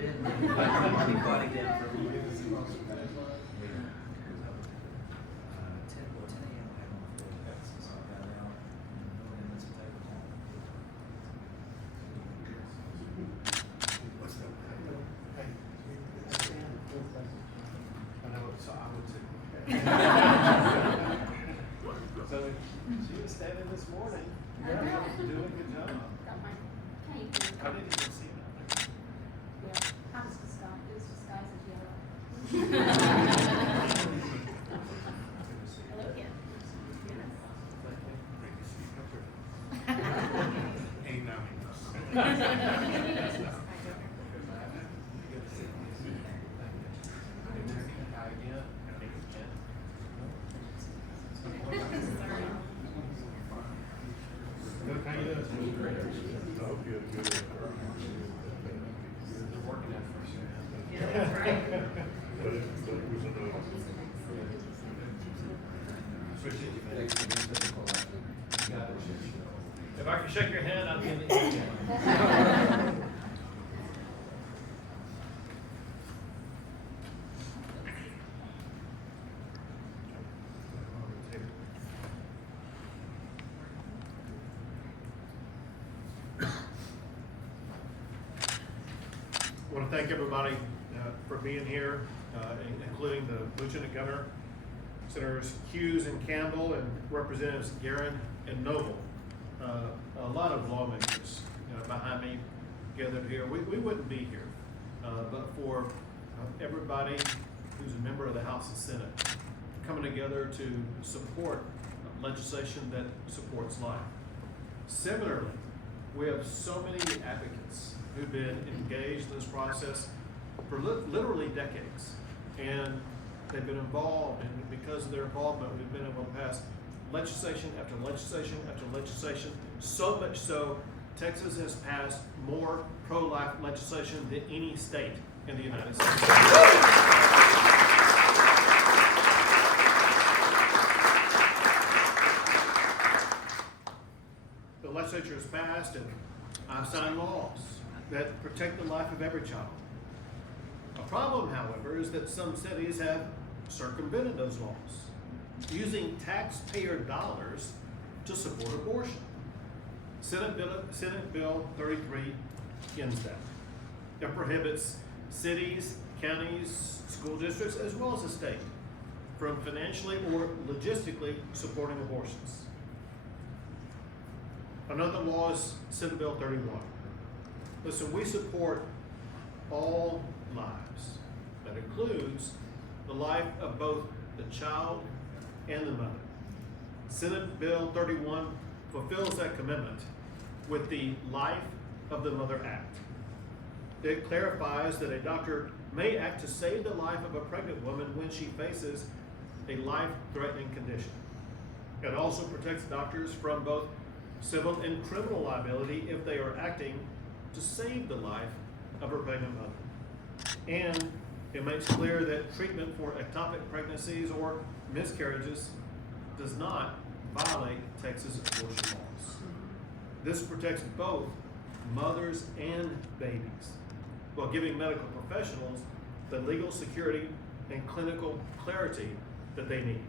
bit. Be quiet again for a moment. 10 a.m. I had one for you, so I got out and then some table time. What's that? Hey, I know, so I would say. So she was standing this morning. I know. Doing a good job. Got my cane. I didn't even see it. Yeah, I was disguised, it was disguised as yellow. Hello again. Ain't now. If I can shake your hand, I'll give it. I want to thank everybody for being here, including the Lieutenant Governor, Senators Hughes and Campbell, and Representatives Guerin and Noble. A lot of lawmakers behind me gathered here. We wouldn't be here but for everybody who's a member of the House and Senate coming together to support legislation that supports life. Similarly, we have so many advocates who've been engaged in this process for literally decades, and they've been involved, and because of their involvement, we've been able to pass legislation after legislation after legislation, so much so Texas has passed more pro-life legislation than any state in the United States. The legislature has passed, and I've signed laws that protect the life of every child. A problem, however, is that some cities have circumvented those laws, using taxpayer dollars to support abortion. Senate Bill 33 ends that. It prohibits cities, counties, school districts, as well as the state from financially or logistically supporting abortions. Another law is Senate Bill 31. Listen, we support all lives. That includes the life of both the child and the mother. Senate Bill 31 fulfills that commitment with the Life of the Mother Act. It clarifies that a doctor may act to save the life of a pregnant woman when she faces a life-threatening condition. It also protects doctors from both civil and criminal liability if they are acting to save the life of her pregnant mother. And it makes clear that treatment for ectopic pregnancies or miscarriages does not violate Texas abortion laws. This protects both mothers and babies, while giving medical professionals the legal security and clinical clarity that they need.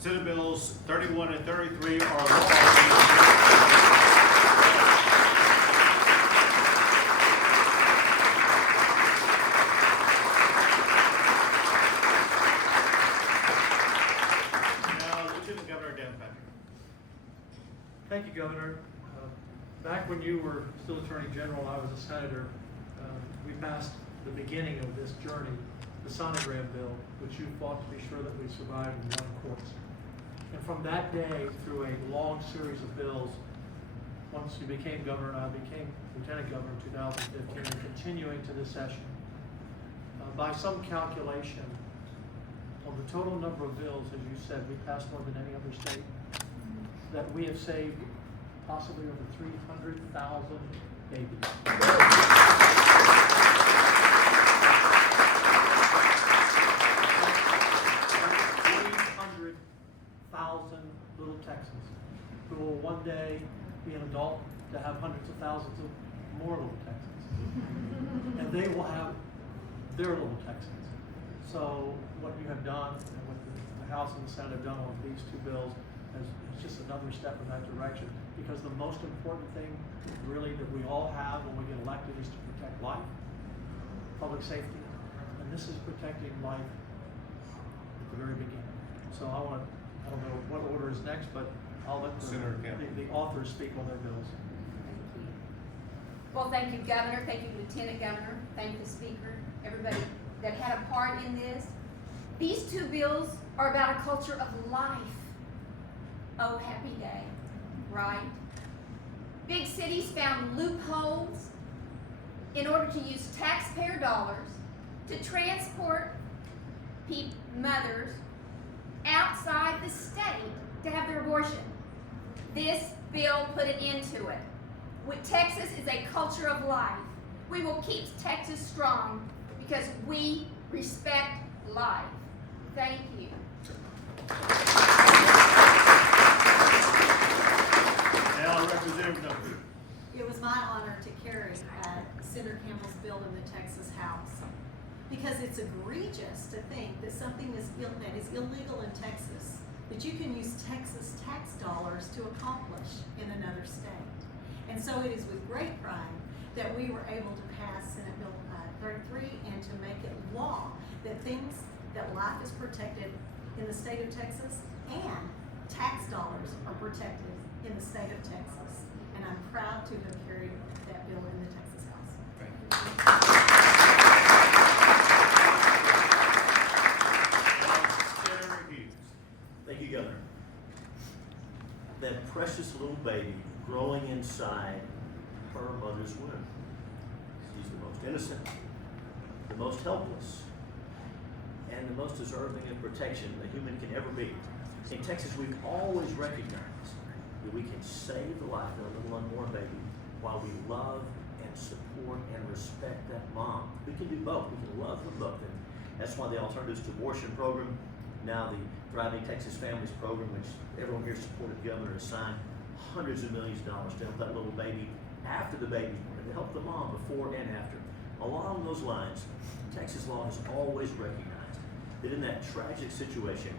Senate Bills 31 and 33 are law. Thank you, Governor. Back when you were still Attorney General, I was a senator. We passed the beginning of this journey, the sonogram bill, which you fought to be sure that we survived in one court. And from that day through a long series of bills, once you became governor and I became lieutenant governor in 2015, and continuing to this session, by some calculation, on the total number of bills, as you said, we passed more than any other state, that we have saved possibly over 300,000 babies. 300,000 little Texans who will one day be an adult to have hundreds of thousands of more little Texans. And they will have their little Texans. So what you have done and what the House and the Senate have done on these two bills is just another step in that direction, because the most important thing really that we all have when we get elected is to protect life, public safety, and this is protecting life at the very beginning. So I don't know what order is next, but I'll let the authors speak on their bills. Thank you. Well, thank you, Governor. Thank you, Lieutenant Governor. Thank the Speaker, everybody that had a part in this. These two bills are about a culture of life. Oh, happy day, right? Big cities found loopholes in order to use taxpayer dollars to transport mothers outside the state to have their abortion. This bill put an end to it. Texas is a culture of life. We will keep Texas strong because we respect life. Thank you. Now, Representative Donna. It was my honor to carry Senator Campbell's bill in the Texas House, because it's egregious to think that something that is illegal in Texas, that you can use Texas tax dollars to accomplish in another state. And so it is with great pride that we were able to pass Senate Bill 33 and to make it law that life is protected in the state of Texas and tax dollars are protected in the state of Texas. And I'm proud to have carried that bill in the Texas House. Thank you. Senator Hughes. Thank you, Governor. That precious little baby growing inside her mother's womb. She's the most innocent, the most helpless, and the most deserving of protection a human can ever be. In Texas, we've always recognized that we can save the life of a little unborn baby while we love and support and respect that mom. We can do both. We can love them both. And that's why the Alternatives to Abortion program, now the Thriving Texas Families program, which everyone here supported, the governor has signed hundreds of millions of dollars to help that little baby after the baby's born, to help the mom before and after. Along those lines, Texas law has always recognized that in that tragic situation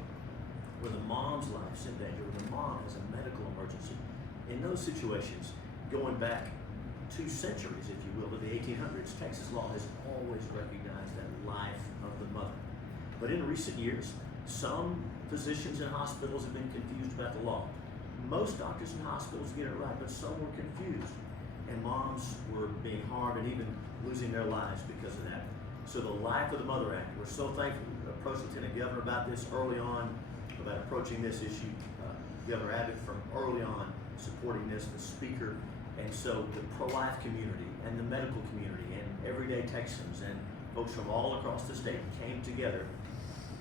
where the mom's life's in danger, where the mom has a medical emergency, in those situations, going back 2 centuries, if you will, to the 1800s, Texas law has always recognized that life of the mother. But in recent years, some physicians and hospitals have been confused about the law. Most doctors and hospitals get it right, but some were confused. And moms were being harmed and even losing their lives because of that. So the Life of the Mother Act, we're so thankful to approach Lieutenant Governor about this early on, about approaching this issue. Governor Abbott from early on supporting this, the Speaker, and so the pro-life community and the medical community and everyday Texans and folks from all across the state came together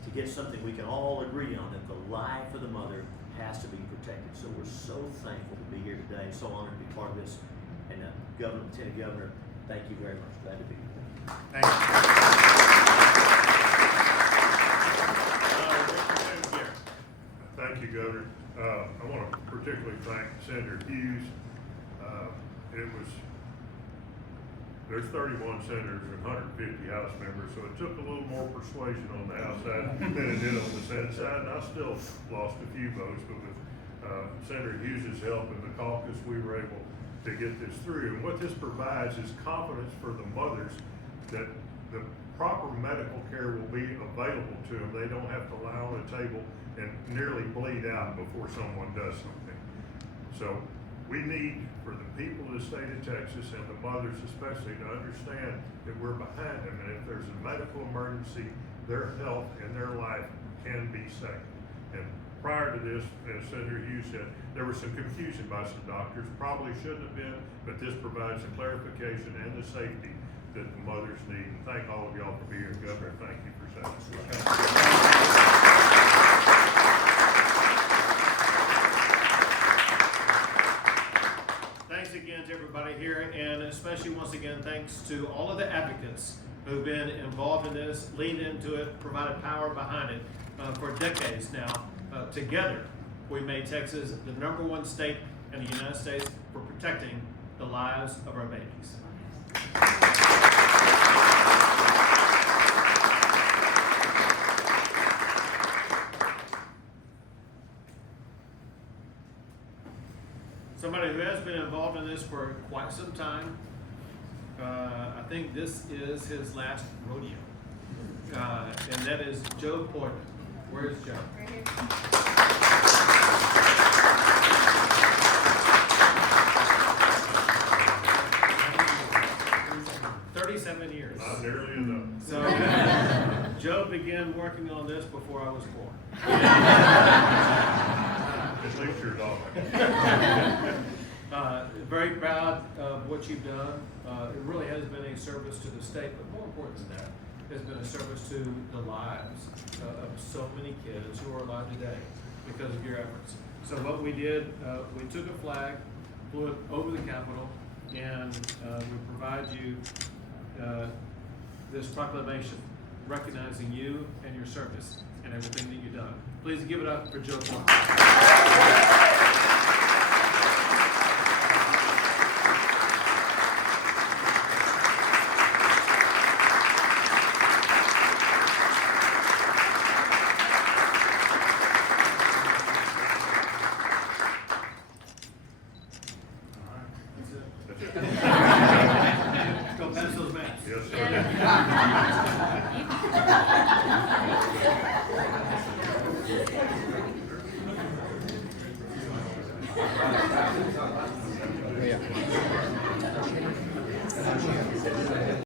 to get something we can all agree on, that the life of the mother has to be protected. So we're so thankful to be here today, so honored to be part of this. And Governor, Lieutenant Governor, thank you very much. Glad to be here. Thank you. Thank you, Governor. I want to particularly thank Senator Hughes. It was there's 31 senators and 150 House members, so it took a little more persuasion on the House side than it did on the Senate side, and I still lost a few votes, but with Senator Hughes' help in the caucus, we were able to get this through. And what this provides is confidence for the mothers that the proper medical care will be available to them. They don't have to lie on a table and nearly bleed out before someone does something. So we need for the people of the state of Texas and the mothers especially to understand that we're behind them, and if there's a medical emergency, their health and their life can be saved. And prior to this, as Senator Hughes said, there was some confusion by some doctors, probably shouldn't have been, but this provides the clarification and the safety that the mothers need. And thank all of y'all for being here. Governor, thank you for saying. Thanks again to everybody here, and especially once again, thanks to all of the advocates who've been involved in this, leaned into it, provided power behind it for decades now. Together, we made Texas the #1 state in the United States for protecting the lives of our babies. Somebody who has been involved in this for quite some time. I think this is his last rodeo. And that is Joe Porter. Where is Joe? Right here. 37 years. Not nearly enough. So Joe began working on this before I was born. At least you're not. Very proud of what you've done. It really has been a service to the state, but more important than that, it's been a service to the lives of so many kids who are alive today because of your efforts. So what we did, we took a flag, flew it over the Capitol, and we provide you this proclamation recognizing you and your service and everything that you've done. Please give it up for Joe Porter. Go pass those maps. Yes, sir. Yeah.